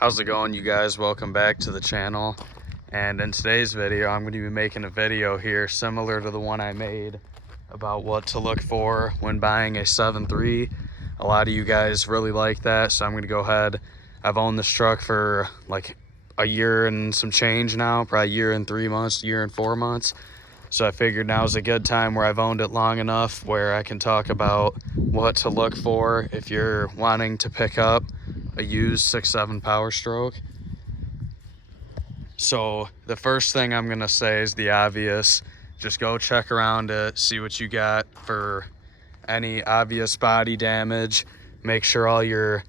How's it going, you guys? Welcome back to the channel. And in today's video, I'm going to be making a video here similar to the one I made about what to look for when buying a 7.3. A lot of you guys really like that, so I'm going to go ahead. I've owned this truck for like a year and some change now, probably a year and 3 months, year and 4 months. So I figured now is a good time where I've owned it long enough where I can talk about what to look for if you're wanting to pick up a used 6.7 Powerstroke. So the first thing I'm gonna say is the obvious. Just go check around it, see what you got for any obvious body damage. Make sure all your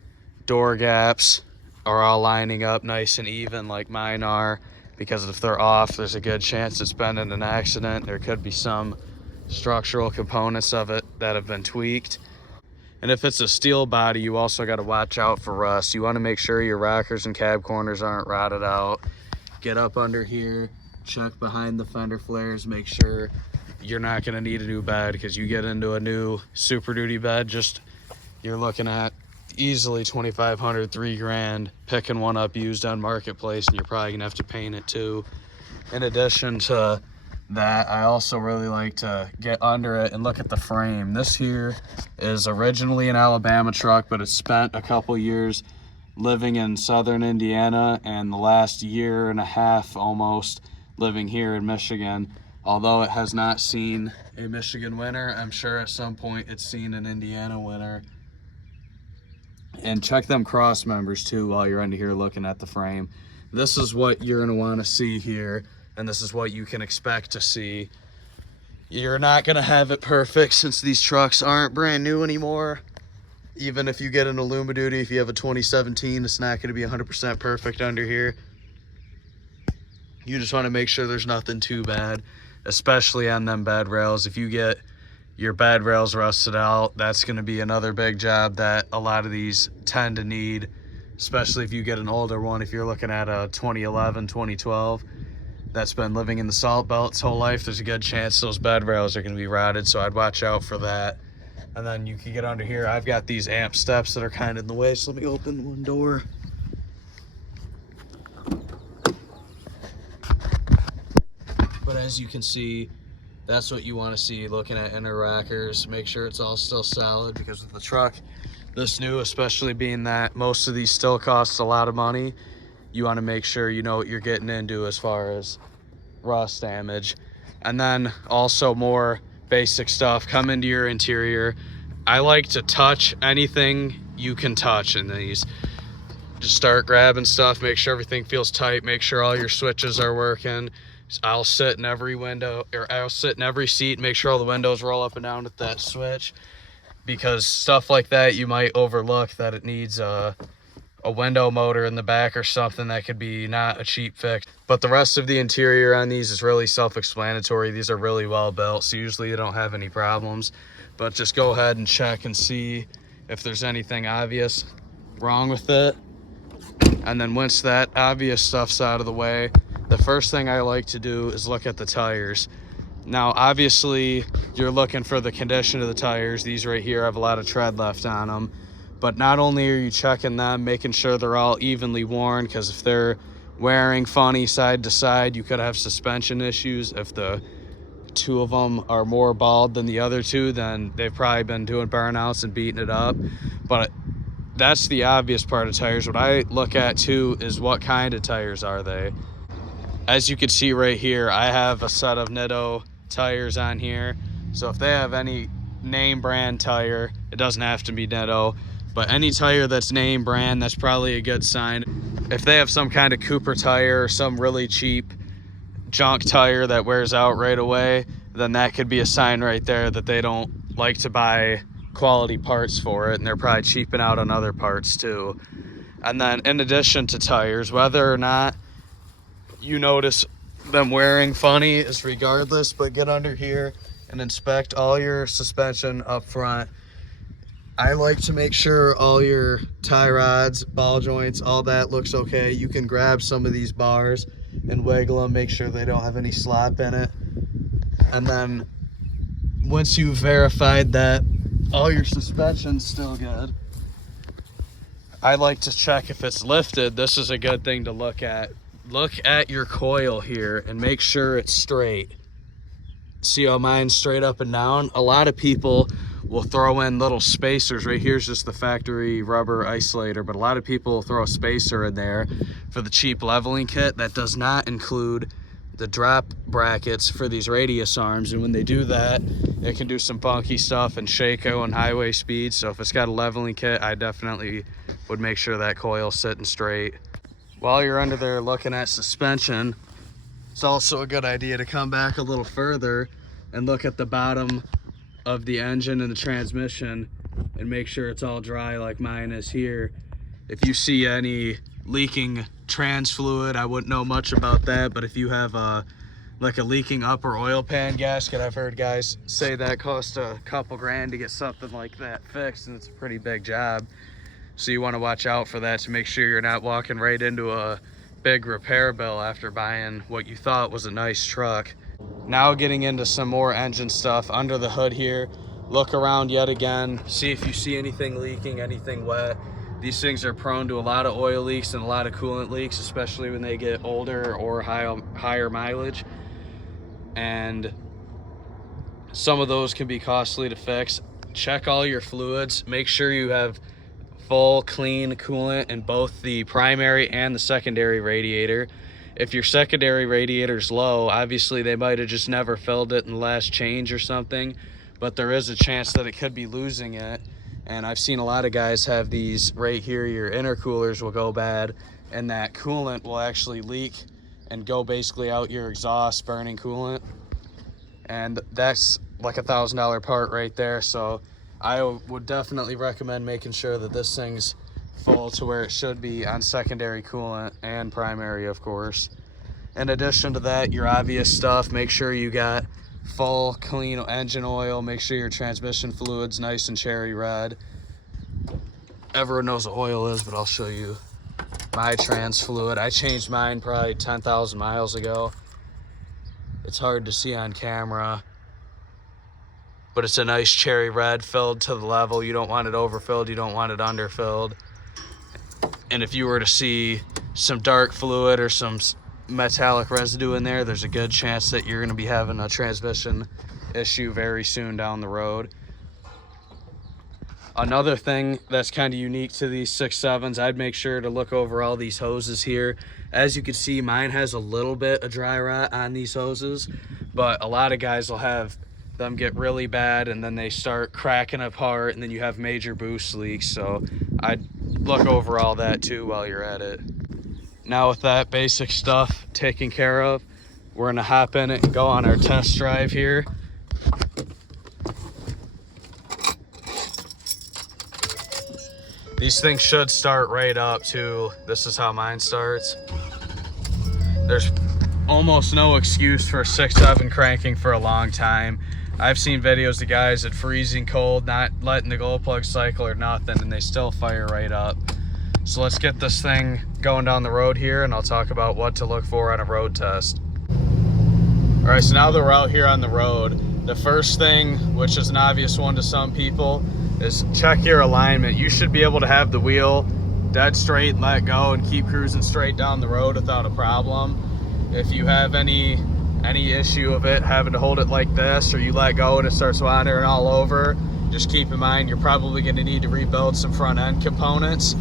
door gaps are all lining up nice and even like mine are, because if they're off, there's a good chance it's been in an accident. There could be some structural components of it that have been tweaked. And if it's a steel body, you also got to watch out for rust. You want to make sure your rockers and cab corners aren't rotted out. Get up under here, check behind the fender flares, make sure you're not going to need a new bed, because you get into a new Super Duty bed, you're looking at easily $2,500, $3,000 picking one up used on Marketplace, and you're probably going to have to paint it too. In addition to that, I also really like to get under it and look at the frame. This here is originally an Alabama truck, but it's spent a couple years living in southern Indiana and the last year and a half almost living here in Michigan. Although it has not seen a Michigan winter, I'm sure at some point it's seen an Indiana winter. And check them cross members too while you're under here looking at the frame. This is what you're going to want to see here, and this is what you can expect to see. You're not going to have it perfect since these trucks aren't brand new anymore. Even if you get an Illuma Duty, if you have a 2017, it's not going to be 100% perfect under here. You just want to make sure there's nothing too bad, especially on them bed rails. If you get your bed rails rusted out, that's going to be another big job that a lot of these tend to need, especially if you get an older one. If you're looking at a 2011, 2012, that's been living in the salt belt its whole life, there's a good chance those bed rails are going to be rotted, so I'd watch out for that. And then you can get under here. I've got these amp steps that are kind of in the way, so let me open one door. But as you can see, that's what you want to see looking at inner rockers. Make sure it's all still solid, because with the truck this new, especially being that most of these still cost a lot of money, you want to make sure you know what you're getting into as far as rust damage. And then also more basic stuff, come into your interior. I like to touch anything you can touch in these. Just start grabbing stuff, make sure everything feels tight, make sure all your switches are working. I'll sit in every window, or I'll sit in every seat, make sure all the windows roll up and down with that switch, because stuff like that you might overlook, that it needs a window motor in the back or something. That could be not a cheap fix. But the rest of the interior on these is really self-explanatory. These are really well built, so usually you don't have any problems. But just go ahead and check and see if there's anything obvious wrong with it. And then once that obvious stuff's out of the way, the first thing I like to do is look at the tires. Now, obviously, you're looking for the condition of the tires. These right here have a lot of tread left on them. But not only are you checking them, making sure they're all evenly worn, because if they're wearing funny side to side, you could have suspension issues. If the two of them are more bald than the other two, then they've probably been doing burnouts and beating it up. But that's the obvious part of tires. What I look at too is what kind of tires are they. As you can see right here, I have a set of Nitto tires on here. So if they have any name brand tire, it doesn't have to be Nitto, but any tire that's name brand, that's probably a good sign. If they have some kind of Cooper tire or some really cheap junk tire that wears out right away, then that could be a sign right there that they don't like to buy quality parts for it, and they're probably cheaping out on other parts too. And then in addition to tires, whether or not you notice them wearing funny is regardless, but get under here and inspect all your suspension up front. I like to make sure all your tie rods, ball joints, all that looks okay. You can grab some of these bars and wiggle them, make sure they don't have any slop in it. And then once you've verified that all your suspension's still good, I like to check if it's lifted. This is a good thing to look at. Look at your coil here and make sure it's straight. See how mine's straight up and down? A lot of people will throw in little spacers. Right here's just the factory rubber isolator, but a lot of people will throw a spacer in there for the cheap leveling kit. That does not include the drop brackets for these radius arms, and when they do that, it can do some funky stuff and shako and highway speeds. So if it's got a leveling kit, I definitely would make sure that coil's sitting straight. While you're under there looking at suspension, it's also a good idea to come back a little further and look at the bottom of the engine and the transmission and make sure it's all dry like mine is here. If you see any leaking trans fluid, I wouldn't know much about that, but if you have like a leaking upper oil pan gasket, I've heard guys say that costs a couple grand to get something like that fixed, and it's a pretty big job. So you want to watch out for that to make sure you're not walking right into a big repair bill after buying what you thought was a nice truck. Now getting into some more engine stuff under the hood here. Look around yet again, see if you see anything leaking, anything wet. These things are prone to a lot of oil leaks and a lot of coolant leaks, especially when they get older or higher mileage. And some of those can be costly to fix. Check all your fluids, make sure you have full clean coolant in both the primary and the secondary radiator. If your secondary radiator's low, obviously they might have just never filled it in the last change or something, but there is a chance that it could be losing it. And I've seen a lot of guys have these right here, your intercoolers will go bad, and that coolant will actually leak and go basically out your exhaust, burning coolant. And that's like $1,000 part right there. So I would definitely recommend making sure that this thing's full to where it should be on secondary coolant and primary, of course. In addition to that, your obvious stuff, make sure you got full clean engine oil, make sure your transmission fluid's nice and cherry red. Everyone knows what oil is, but I'll show you my trans fluid. I changed mine probably 10,000 miles ago. It's hard to see on camera, but it's a nice cherry red, filled to the level. You don't want it overfilled, you don't want it underfilled. And if you were to see some dark fluid or some metallic residue in there, there's a good chance that you're going to be having a transmission issue very soon down the road. Another thing that's kind of unique to these 6.7s, I'd make sure to look over all these hoses here. As you can see, mine has a little bit of dry rot on these hoses, but a lot of guys will have them get really bad and then they start cracking apart and then you have major boost leaks. So I'd look over all that too while you're at it. Now with that basic stuff taken care of, we're gonna hop in it and go on our test drive here. These things should start right up too. This is how mine starts. There's almost no excuse for a 6.7 cranking for a long time. I've seen videos of guys at freezing cold, not letting the glow plug cycle or nothing, and they still fire right up. So let's get this thing going down the road here, and I'll talk about what to look for on a road test. All right, so now that we're out here on the road, the first thing, which is an obvious one to some people, is check your alignment. You should be able to have the wheel dead straight and let go and keep cruising straight down the road without a problem. If you have any issue of it having to hold it like this, or you let go and it starts wandering all over, just keep in mind you're probably going to need to rebuild some front end components.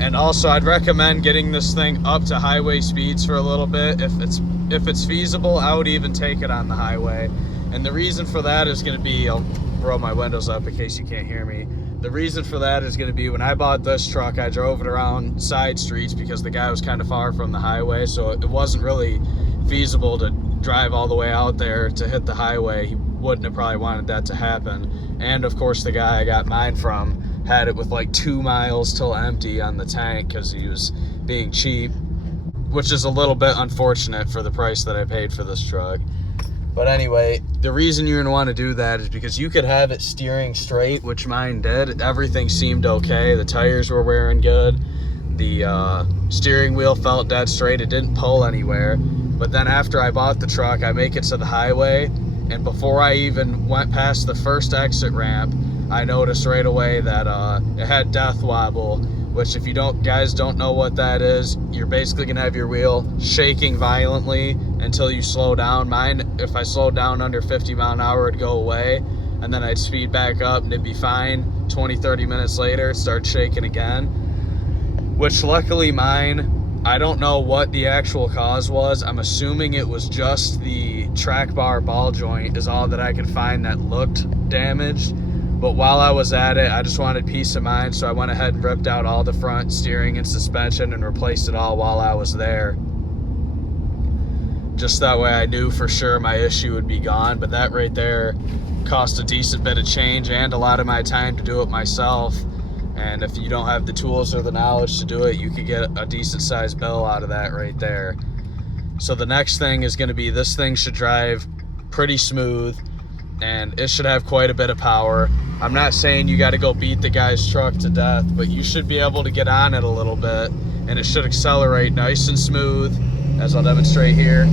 And also I'd recommend getting this thing up to highway speeds for a little bit. If it's feasible, I would even take it on the highway. And the reason for that is going to be, I'll roll my windows up in case you can't hear me. The reason for that is going to be, when I bought this truck, I drove it around side streets because the guy was kind of far from the highway, so it wasn't really feasible to drive all the way out there to hit the highway. He wouldn't have probably wanted that to happen. And of course the guy I got mine from had it with like 2 miles till empty on the tank because he was being cheap, which is a little bit unfortunate for the price that I paid for this truck. But anyway, the reason you're gonna want to do that is because you could have it steering straight, which mine did. Everything seemed okay. The tires were wearing good. The steering wheel felt dead straight. It didn't pull anywhere. But then after I bought the truck, I make it to the highway, and before I even went past the first exit ramp, I noticed right away that it had death wobble which if you guys don't know what that is, you're basically gonna have your wheel shaking violently until you slow down. Mine, if I slowed down under 50 mile an hour, it'd go away, and then I'd speed back up and it'd be fine. 20-30 minutes later, it starts shaking again, which luckily mine, I don't know what the actual cause was. I'm assuming it was just the track bar ball joint is all that I could find that looked damaged. But while I was at it, I just wanted peace of mind, so I went ahead and ripped out all the front steering and suspension and replaced it all while I was there. Just that way I knew for sure my issue would be gone. But that right there cost a decent bit of change and a lot of my time to do it myself. And if you don't have the tools or the knowledge to do it, you could get a decent sized bill out of that right there. So the next thing is going to be, this thing should drive pretty smooth and it should have quite a bit of power. I'm not saying you got to go beat the guy's truck to death, but you should be able to get on it a little bit and it should accelerate nice and smooth, as I'll demonstrate here.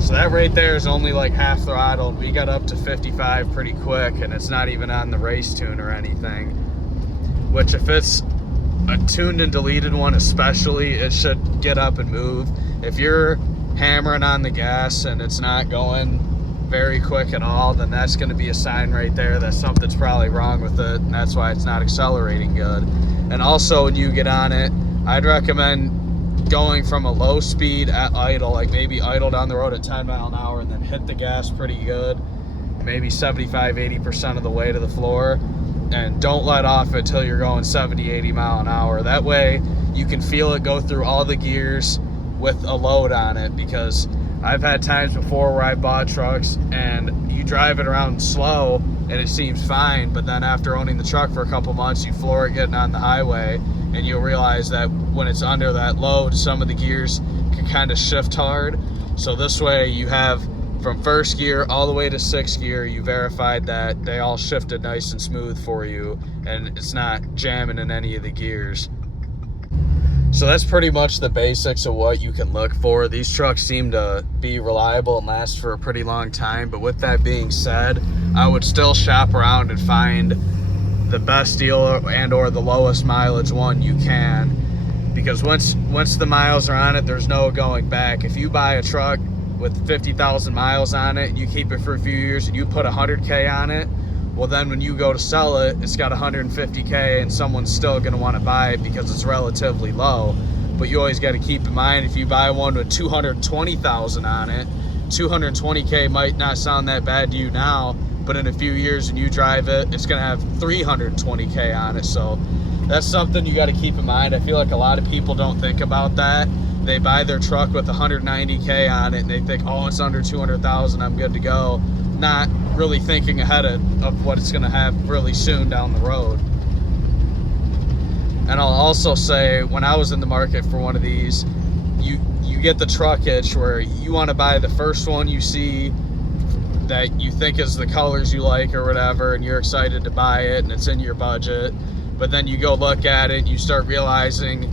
So that right there is only like half throttled. We got up to 55 pretty quick, and it's not even on the race tune or anything. Which if it's a tuned and deleted one especially, it should get up and move. If you're hammering on the gas and it's not going very quick at all, then that's going to be a sign right there that something's probably wrong with it, and that's why it's not accelerating good. And also when you get on it, I'd recommend going from a low speed at idle, like maybe idle down the road at 10 mile an hour and then hit the gas pretty good, maybe 75-80% of the way to the floor, and don't let off until you're going 70-80 mile an hour. That way you can feel it go through all the gears with a load on it, because I've had times before where I bought trucks and you drive it around slow and it seems fine, but then after owning the truck for a couple months, you floor it getting on the highway and you'll realize that when it's under that load, some of the gears can kind of shift hard. So this way you have from first gear all the way to sixth gear, you verified that they all shifted nice and smooth for you and it's not jamming in any of the gears. So that's pretty much the basics of what you can look for. These trucks seem to be reliable and last for a pretty long time, but with that being said, I would still shop around and find the best deal and or the lowest mileage one you can, because once the miles are on it, there's no going back. If you buy a truck with 50,000 miles on it and you keep it for a few years and you put 100K on it, well then when you go to sell it, it's got 150K and someone's still going to want to buy it because it's relatively low. But you always got to keep in mind, if you buy one with 220,000 on it, 220K might not sound that bad to you now, but in a few years when you drive it, it's going to have 320K on it. So that's something you got to keep in mind. I feel like a lot of people don't think about that. They buy their truck with 190K on it and they think, oh, it's under 200,000, I'm good to go. Not really thinking ahead of what it's going to have really soon down the road. And I'll also say, when I was in the market for one of these, you get the truck itch where you want to buy the first one you see that you think is the colors you like or whatever, and you're excited to buy it and it's in your budget, but then you go look at it and you start realizing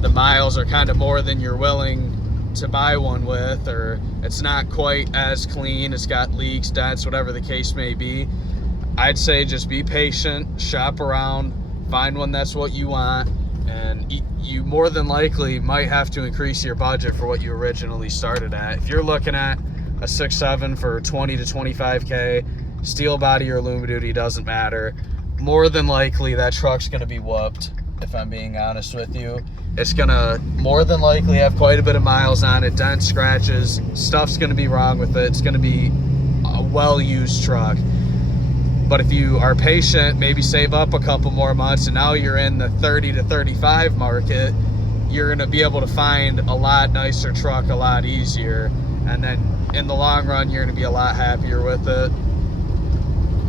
the miles are kind of more than you're willing to buy one with, or it's not quite as clean, it's got leaks, dents, whatever the case may be. I'd say just be patient, shop around, find one that's what you want, and you more than likely might have to increase your budget for what you originally started at. If you're looking at a 6.7 for 20 to 25K, steel body or aluminum duty, doesn't matter, more than likely that truck's going to be whooped. If I'm being honest with you, it's gonna more than likely have quite a bit of miles on it, dents, scratches, stuff's gonna be wrong with it. It's gonna be a well-used truck. But if you are patient, maybe save up a couple more months, and now you're in the 30 to 35 market, you're gonna be able to find a lot nicer truck a lot easier, and then in the long run you're gonna be a lot happier with it.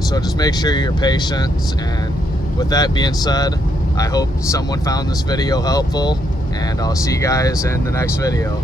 So just make sure you're patient. And with that being said, I hope someone found this video helpful, and I'll see you guys in the next video.